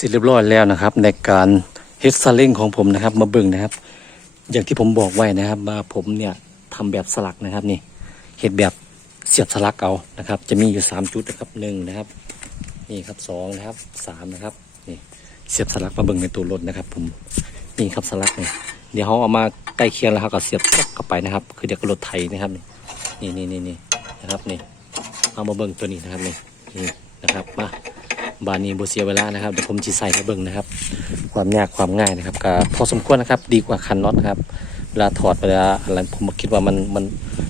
เสร็จเรียบร้อยแล้วนะครับ ในการเฮดซาเล้งของผมนะครับ มาเบิ่งนะครับ อย่างที่ผมบอกไว้นะครับว่าผมเนี่ยทำแบบสลักนะครับนี่เห็ดแบบเสียบสลักเอานะครับ จะมีอยู่สามจุดนะครับหนึ่งนะครับ นี่ครับสองนะครับสามนะครับนี่เสียบสลักมาเบิ่งในตัวรถนะครับ ผมนี่ครับสลักเนี่ยเดี๋ยวเขาเอามาใกล้เคียงแล้วครับก็เสียบเข้าไปนะครับ คือเดี๋ยวก็รถไถนะครับนี่นี่นี่นี่นะครับนี่เอามาเบิ่งตัวนี้นะครับนี่นี่นะครับมา บานนี้บเสียเวลานะครับเดี๋ยวผมจะใส่ให้เบิ่งนะครับ ความยากความง่ายนะครับก็พอสมควรนะครับ ดีกว่าคันน็อตครับเวลาถอดเวลาอะไรผมคิดว่ามันมัน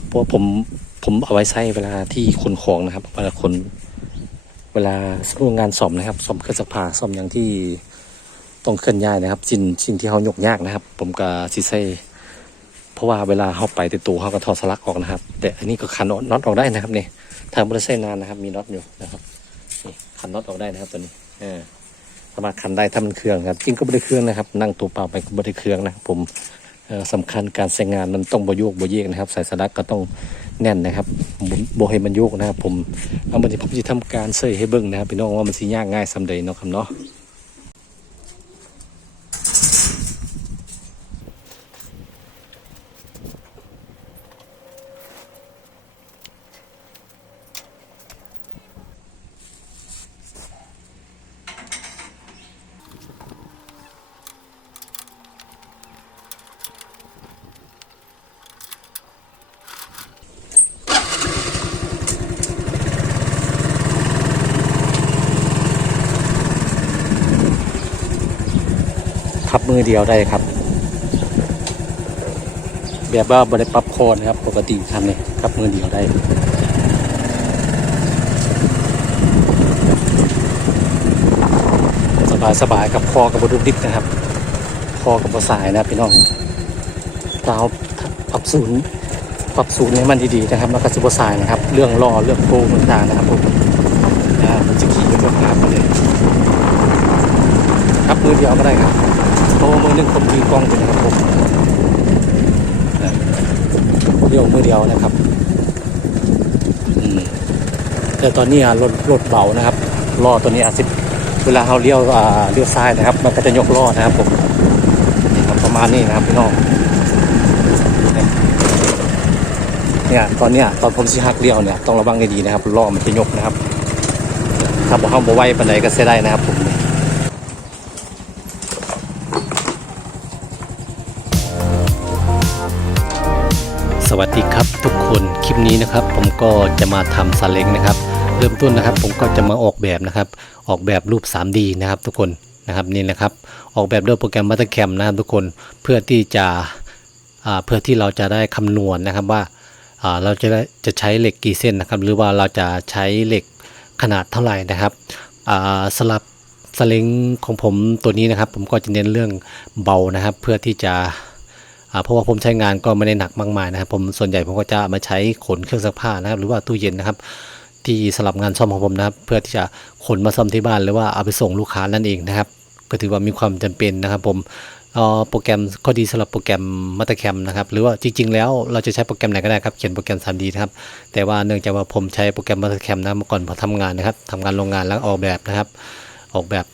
เพราะผมผมเอาไว้ใช้เวลาที่ขนของนะครับเวลาขนเวลาสมมติงานซ่อมนะครับซ่อมเครื่องซักผ้าซ่อมอย่างที่ต้องเคลื่อนย้ายนะครับสิ่งสิ่งที่เขายกยากนะครับ ผมก็สิใส่เพราะว่าเวลาเขาไปติดตัวเขาก็ถอดสลักออกนะครับ แต่อันนี้ก็ขันน็อตออกได้นะครับนี่ทางบริษัทนานนะครับ มีน็อตอยู่นะครับ ขันน็อตออกได้นะครับตัวนี้เออสามารถขันได้ถ้ามันเครื่องครับจริงก็ไม่ได้เครื่องนะครับ นั่งตัวเปล่าไปก็ไม่ได้เครื่องนะครับผมเอ่อสำคัญการใช้งานมันต้องบโยกบเยกนะครับ สายสลักก็ต้องแน่นนะครับบ่บให้มันโยกนะครับ ผมเอามันจะผมจะทำการเสยให้เบิ้งนะครับพี่น้องว่ามันสิยากง่ายสำใดเนาะครับเนาะ อเดียวได้ครับ แบบว่าบริปรับคนนครับ ปกติทำเนี่ยพับมือเดียวได้สบายสบายกับคอกับบดุกดิกนะครับ คอกับบสายนะพี่น้องเราปรับศูนย์ปรับศูนย์ให้มันดีๆนะครับแล้วก็สิบสายนะครับ เรื่องล่อเรื่องโกงต่างๆนะครับผมอ่ามันจะขี่กับหาไปเลยครับมือเดียวก็ได้ครับ เพราะว่ามือหนึ่งผมถือกล้องอยู่นะครับผมเดียวมือเดียวนะครับอืมแต่ตอนนี้รถรถเบานะครับล้อตัวนี้อาจจะเวลาเราเลี้ยวเลี้ยวซ้ายนะครับ มันก็จะยกล้อนะครับผมนี่ครับประมาณนี้นะครับพี่น้องเนี่ยตอนเนี้ยตอนผมสิหักเลี้ยวเนี่ยต้องระวังให้ดีนะครับล้อมันจะยกนะครับถ้าบอกเขาบอกไว้ปานไหนก็เสียได้นะครับผม สวัสดีครับทุกคนคลิปนี้นะครับ ผมก็จะมาทำซาเล้งนะครับ เริ่มต้นนะครับ ผมก็จะมาออกแบบนะครับ ออกแบบรูป 3D นะครับทุกคนนะครับนี่นะครับ ออกแบบด้วยโปรแกรม Mastercam นะครับทุกคนเพื่อที่จะเพื่อที่เราจะได้คำนวณนะครับว่าเราจะจะใช้เหล็กกี่เส้นนะครับ หรือว่าเราจะใช้เหล็กขนาดเท่าไหร่นะครับสลับสเล้งของผมตัวนี้นะครับ ผมก็จะเน้นเรื่องเบานะครับ เพื่อที่จะ เพราะว่าผมใช้งานก็ไม่ได้หนักมากมายนะครับ ผมส่วนใหญ่ผมก็จะมาใช้ขนเครื่องซักผ้านะครับ หรือว่าตู้เย็นนะครับ ที่สลับงานซ่อมของผมนะครับ เพื่อที่จะขนมาซ่อมที่บ้านหรือว่าเอาไปส่งลูกค้านั่นเองนะครับ ก็ถือว่ามีความจำเป็นนะครับ ผมอ่อโปรแกรมข้อดีสำหรับโปรแกรมมาต r c แคมนะครับ หรือว่าจริง ๆ แล้วเราจะใช้โปรแกรมไหนก็ได้ครับ เขียนโปรแกรม 3D นะครับ แต่ว่าเนื่องจากว่าผมใช้โปรแกรมมาต r c แคมนะเมื่อก่อนผมทำงานนะครับทำงานโรงงานแล้วออกแบบนะครับ ออกแบบ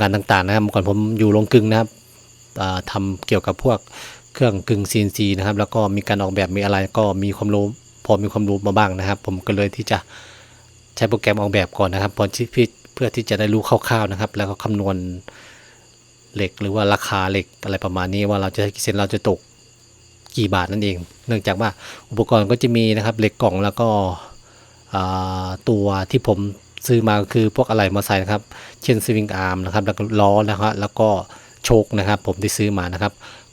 งานต่างๆนะครับเมื่อก่อนผมอยู่โรงกลึงนะครับอ่าทำเกี่ยวกับพวก เครื่องกึ่ง CNC นะครับ แล้วก็มีการออกแบบมีอะไรก็มีความรู้พอมีความรู้มาบ้างนะครับ ผมก็เลยที่จะใช้โปรแกรมออกแบบก่อนนะครับพอที่เพื่อที่จะได้รู้คร่าวๆนะครับ แล้วก็คำนวณเหล็กหรือว่าราคาเหล็กอะไรประมาณนี้ว่าเราจะกี่เซนเราจะตกกี่บาทนั่นเอง เนื่องจากว่าอุปกรณ์ก็จะมีนะครับเหล็กกล่องแล้วก็ตัวที่ผมซื้อมาคือพวกอะไรมอเตอร์ไซค์นะครับ เช่นสวิงอาร์มนะครับแล้วก็ล้อนะครับแล้วก็โชคนะครับ ผมที่ซื้อมานะครับ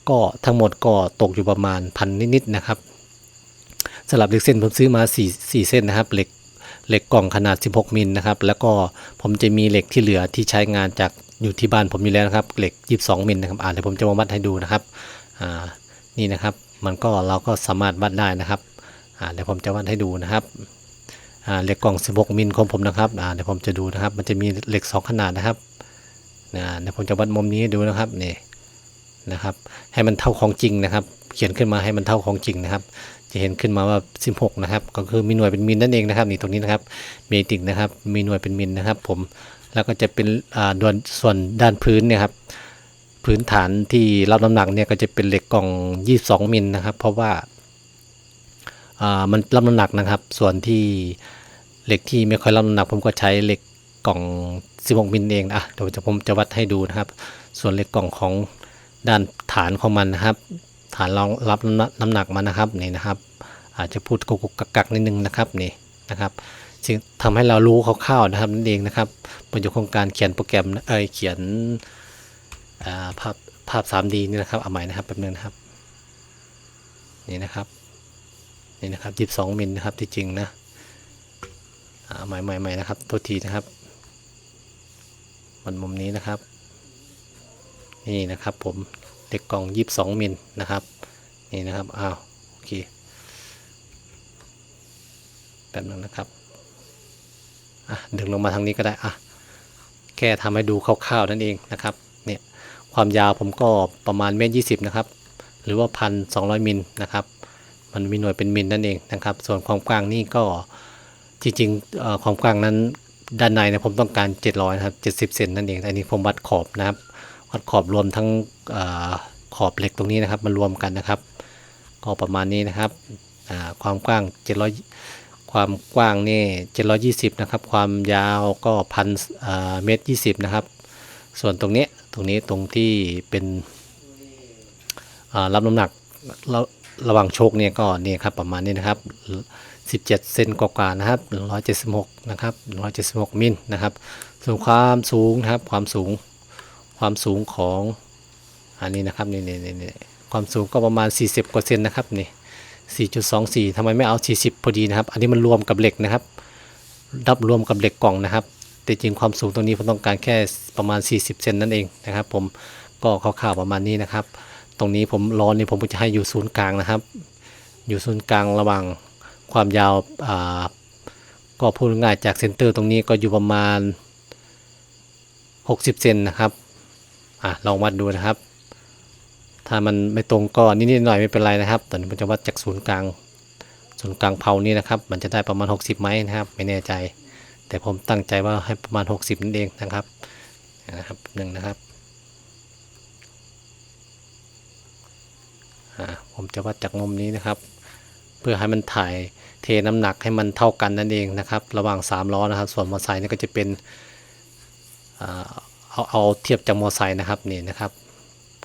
ก็ทั้งหมดก็ตกอยู่ประมาณพันนิดๆนะครับสำหรับเหล็กเส้นผมซื้อมา4 4เส้นนะครับเหล็กเหล็กกล่องขนาด 16 มิลนะครับ แล้วก็ผมจะมีเหล็กที่เหลือที่ใช้งานจากอยู่ที่บ้านผมอยู่แล้วนะครับ เหล็ก 22 มิลนะครับอ่าเดี๋ยวผมจะมาวัดให้ดูนะครับอ่านี่นะครับ มันก็เราก็สามารถวัดได้นะครับอ่าเดี๋ยวผมจะวัดให้ดูนะครับอ่าเหล็กกล่อง 16 มิลของผมนะครับอ่าเดี๋ยวผมจะดูนะครับ มันจะมีเหล็ก 2 ขนาดนะครับอ่าเดี๋ยวผมจะวัดมุมนี้ดูนะครับนี่ นะครับ ให้มันเท่าของจริงนะครับ เขียนขึ้นมาให้มันเท่าของจริงนะครับ จะเห็นขึ้นมาว่า 16 นะครับ ก็คือมีหน่วยเป็นมิลนั่นเองนะครับนี่ตรงนี้นะครับเมติกนะครับ มีหน่วยเป็นมิลนะครับ ผมแล้วก็จะเป็นอ่าดวนส่วนด้านพื้นเนี่ยครับพื้นฐานที่รับน้ำหนักเนี่ยก็จะเป็นเหล็กกล่อง 22 มิลนะครับ เพราะว่าอ่ามันรับน้ำหนักนะครับ ส่วนที่เหล็กที่ไม่ค่อยรับน้ำหนัก ผมก็ใช้เหล็กกล่อง 16 มิลเองอะเดี๋ยวจะผมจะวัดให้ดูนะครับ ส่วนเหล็กกล่องของ ด้านฐานของมันนะครับ ฐานรองรับน้ำหนักน้ำหนักมันนะครับนี่นะครับ อาจจะพูดกุกกักกักนิดนึงนะครับนี่นะครับซึ่งทำให้เรารู้คร่าวๆนะครับนั่นเองนะครับ ประโยชน์ของการเขียนโปรแกรมเอยเขียนภาพภาพ 3D นี่นะครับเอาใหม่นะครับแป๊บนึงนะครับนี่นะครับนี่นะครับ22มิลนะครับที่จริงนะเอาใหม่ใหม่ใหม่นะครับตัวทีนะครับมันมุมนี้นะครับ นี่นะครับผมเด็กกล่อง 22 มิลนะครับนี่นะครับอ้าวโอเคแป๊บนึงนะครับอะดึงลงมาทางนี้ก็ได้อะแค่ทำให้ดูคร่าวๆนั่นเองนะครับเนี่ยความยาวผมก็ประมาณเมตรยี่สิบนะครับ หรือว่าพันสองร้อยมิลนะครับมันมีหน่วยเป็นมิลนั่นเองนะครับ ส่วนความกว้างนี่ก็จริงๆความกว้างนั้นด้านในเนะผมต้องการ 700นะครับ70 เซนนั่นเองอันนี้ผมวัดขอบนะครับ วัดขอบรวมทั้งอขอบเหล็กตรงนี้นะครับมารวมกันนะครับ ก็ประมาณนี้นะครับความกว้าง 700 ความกว้างนี่ 720 นะครับ ความยาวก็พันเมตร20นะครับ ส่วนตรงนี้ตรงนี้ตรงที่เป็นรับน้ำหนักระระหว่างโชคเนี่ยก็นี่ครับประมาณนี้นะครับ 17 เซนกว่าๆนะครับ 176 นะครับ 176 มิลนะครับ ส่วนความสูงนะครับความสูง ความสูงของอันนี้นะครับนี่นี่นี่ความสูงก็ประมาณ 40กว่าเซนนะครับนี่4.24ทำไมไม่เอา 40 พอดีนะครับ อันนี้มันรวมกับเหล็กนะครับรับรวมกับเหล็กกล่องนะครับแต่จริงความสูงตรงนี้ผมต้องการแค่ประมาณ 40 เซนนั่นเองนะครับ ผมก็คร่าวๆประมาณนี้นะครับ ตรงนี้ผมล้อนนี่ผมจะให้อยู่ศูนย์กลางนะครับ อยู่ศูนย์กลางระหว่างความยาวอ่าก็พูดง่ายจากเซนเตอร์ตรงนี้ก็อยู่ประมาณ 60 เซนนะครับ อะลองวัดดูนะครับ ถ้ามันไม่ตรงก็นิดๆหน่อยไม่เป็นไรนะครับตอนนี้ผมจะวัดจากศูนย์กลาง ศูนย์กลางเผานี่นะครับ มันจะได้ประมาณ 60ไหมนะครับ ไม่แน่ใจ แต่ผมตั้งใจว่าให้ประมาณ 60 นั่นเองนะครับนะครับหนึ่งนะครับผมจะวัดจากมุมนี้นะครับ เพื่อให้มันถ่ายเทน้ำหนักให้มันเท่ากันนั่นเองนะครับ ระหว่าง3ล้อนะครับ ส่วนมอเตอร์ไซค์นี่ก็จะเป็นอ่า เอาเอาเทียบจากมอไซค์นะครับนี่นะครับ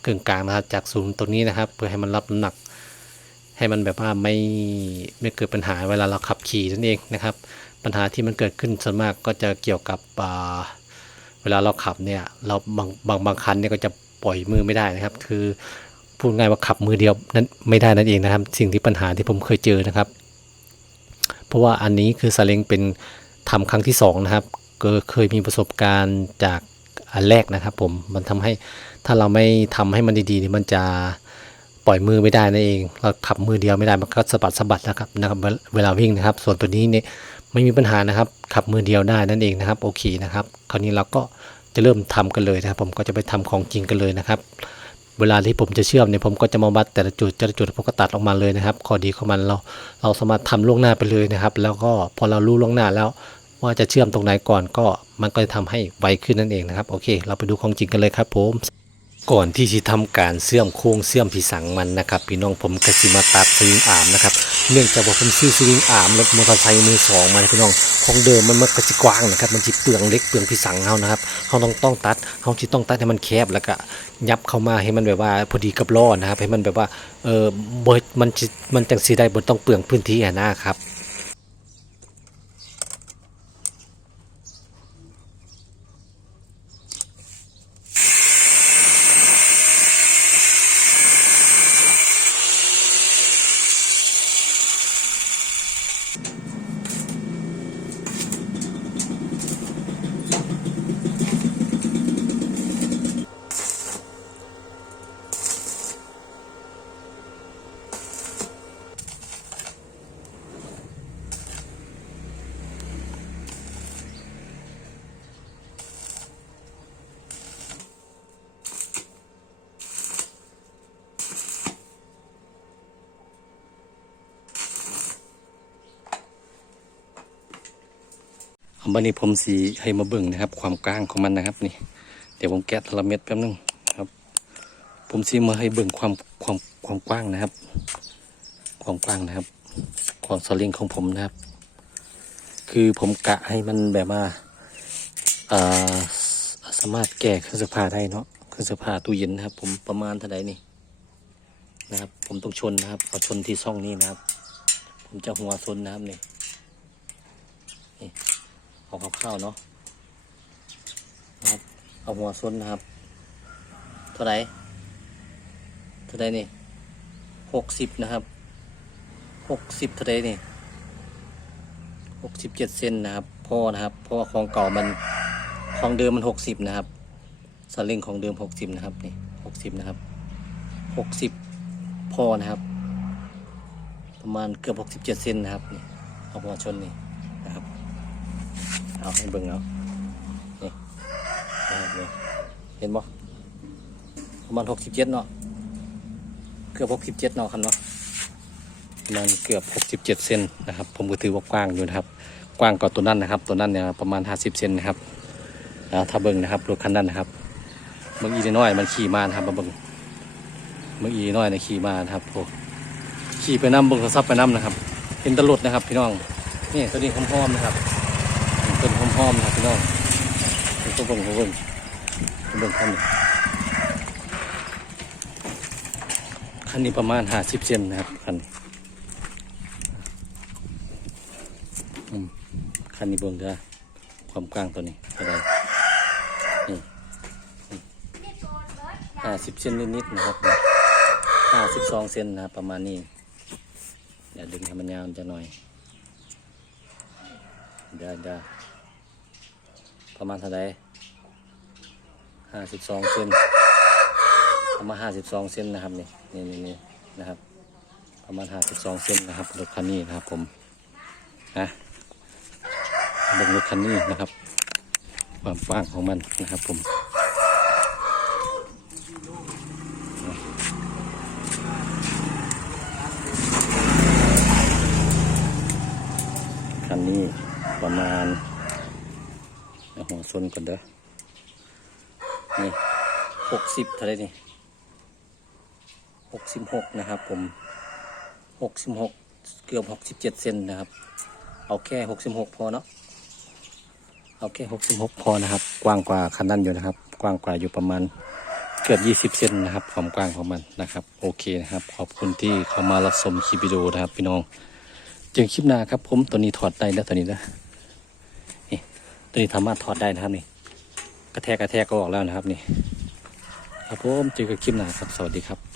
กึ่งกลางนะครับจากศูนย์ตรงนี้นะครับ เพื่อให้มันรับน้ำหนัก ให้มันแบบว่าไม่ไม่เกิดปัญหาเวลาเราขับขี่นั่นเองนะครับ ปัญหาที่มันเกิดขึ้นส่วนมากก็จะเกี่ยวกับเวลาเราขับเนี่ยเราบางบางบางคันเนี่ยก็จะปล่อยมือไม่ได้นะครับ คือพูดง่ายว่าขับมือเดียวนั้นไม่ได้นั่นเองนะครับ สิ่งที่ปัญหาที่ผมเคยเจอนะครับ เพราะว่าอันนี้คือซาเล้งเป็นทำครั้งที่สองนะครับก็เคยมีประสบการณ์จาก อันแรกนะครับผมมันทำให้ถ้าเราไม่ทำให้มันดีๆนี่มันจะปล่อยมือไม่ได้นั่นเอง เราขับมือเดียวไม่ได้มันก็สะบัดสะบัดนะครับนะครับเวลาวิ่งนะครับ ส่วนตัวนี้เนี่ยไม่มีปัญหานะครับ ขับมือเดียวได้นั่นเองนะครับโอเคนะครับ คราวนี้เราก็จะเริ่มทำกันเลยนะครับ ผมก็จะไปทำของจริงกันเลยนะครับ เวลาที่ผมจะเชื่อมเนี่ยผมก็จะมาวัดแต่ละจุดแต่ละจุดผมก็ตัดออกมาเลยนะครับข้อดีของมันเราเราสามารถทำล่วงหน้าไปเลยนะครับ แล้วก็พอเรารู้ล่วงหน้าแล้ว ว่าจะเชื่อมตรงไหนก่อนก็มันก็จะทำให้ไวขึ้นนั่นเองนะครับ โอเค เราไปดูของจริงกันเลยครับผมก่อนที่จะทำการเสื่อมโค้งเสื่อมผีสังมันนะครับพี่น้องผมกสิมาตัดสวิงอาร์มนะครับเนื่องจากว่าผมซื้อสวิงอาร์มรถมอเตอร์ไซค์มือสองมาพี่น้องของเดิมมันมันกระจิกว้างนะครับมันจิเปลืองเล็กเปลืองผีสังเฮานะครับเขาต้องต้องตัดเขาจิต้องตัดให้มันแคบแล้วก็ยับเข้ามาให้มันแบบว่าพอดีกับล้อนะครับให้มันแบบว่าเออบมันจิมันจังสีได้บนต้องเปลืองพื้นที่นะครับ วันนี้ผมสีให้มาเบิ่งนะครับ ความกว้างของมันนะครับนี่ เดี๋ยวผมแกะทละเม็ดแป๊บนึงครับ ผมสีมาให้เบิ่งความความความกว้างนะครับ ความกว้างนะครับของสลิงของผมนะครับ คือผมกะให้มันแบบว่าอ่าสามารถแก้เครื่องเสื้อผ้าได้เนาะเครื่องเสื้อผ้าตู้เย็นนะครับ ผมประมาณเท่าไหร่นี่นะครับ ผมต้องชนนะครับ เอาชนที่ช่องนี้นะครับ ผมจะหัวซนนะครับนี่ เอาคร่าวเนาะนะครับเอาหัวซนนะครับ เท่าไหร่เท่าไหร่นี่หกสิบนะครับหกสิบเท่าไหร่นี่หกสิบเจ็ดเซนนะครับพ่อนะครับเพราะว่าของเก่ามันของเดิมมันหกสิบนะครับสลิงของเดิมหกสิบนะครับนี่หกสิบนะครับหกสิบพ่อนะครับ ประมาณเกือบหกสิบเจ็ดเซนนะครับนี่เอาหัวชนนี่ เอาให้เบิ่งเอานี่นี่เห็นบ่ประมาณหกสิบเจ็ดเนาะเกือบหกสิบเจ็ดเนาะครับเนาะประมาณเกือบหกสิบเจ็ดเซนนะครับ ผมก็ถือว่ากว้างอยู่นะครับ กว้างกว่าตัวนั้นนะครับ ตัวนั้นเนี่ยประมาณห้าสิบเซนนะครับแล้วถ้าเบิ่งนะครับรถคันนั้นนะครับเบิ่งอีน้อยมันขี่มานะครับมาเบิ่งเบิ่งอีน้อยนะขี่มานะครับโอ้ขี่ไปน้ำเบิ่งโทรศัพท์ไปน้ำนะครับเห็นตลดนะครับ พี่น้องนี่ตัวนี้หอมๆนะครับ หอมครับพี่น้องนตัวเบิ่งตัวเบิ่งตัวเบิ่งคันนี้คันนี้ประมาณห้าสิบเซนนะครับคันนี้อืมคันนี้เบิ่งเด้อความกว้างตัวนี้เท่าไรนี่ห้าสิบเซนนิดๆนะครับห้าสิบสองเซนนะครับประมาณนี้เดี๋ยวดึงให้มันยาวจะหน่อยเดี๋ยวเดี๋ยว ประมาณเท่าไหรห้าสิบสองเซนประมาณห้าสิบสองเซนนะครับนี่นี่นี่นนะครับ ประมาณห้าสิบสองเซนนะครับรถคันนี้นะครับผมนะเบิ่งรถคันนี้นะครับ ความกว้างของมันนะครับผมคันนี้ประมาณ หัวซนก่อนเด้อ นี่หกสิบเท่าไรนี่หกสิบหกนะครับผมหกสิบหกเกือบหกสิบเจ็ดเซนนะครับ เอาแค่หกสิบหกพอเนาะ เอาแค่หกสิบหกพอนะครับ กว้างกว่าคันนั้นอยู่นะครับ กว้างกว่าอยู่ประมาณเกือบยี่สิบเซนนะครับ ความกว้างของมันนะครับ โอเคนะครับ ขอบคุณที่เข้ามารับชมคลิปวิดีโอนะครับพี่น้องเจอคลิปหน้าครับผมตัวนี้ถอดได้แล้วตัวนี้นะ ตัวนี้สามารถถอดได้นะครับนี่ กระแทกกระแทกก็ออกแล้วนะครับนี่ ครับผมเจอกันคลิปหน้าครับ สวัสดีครับ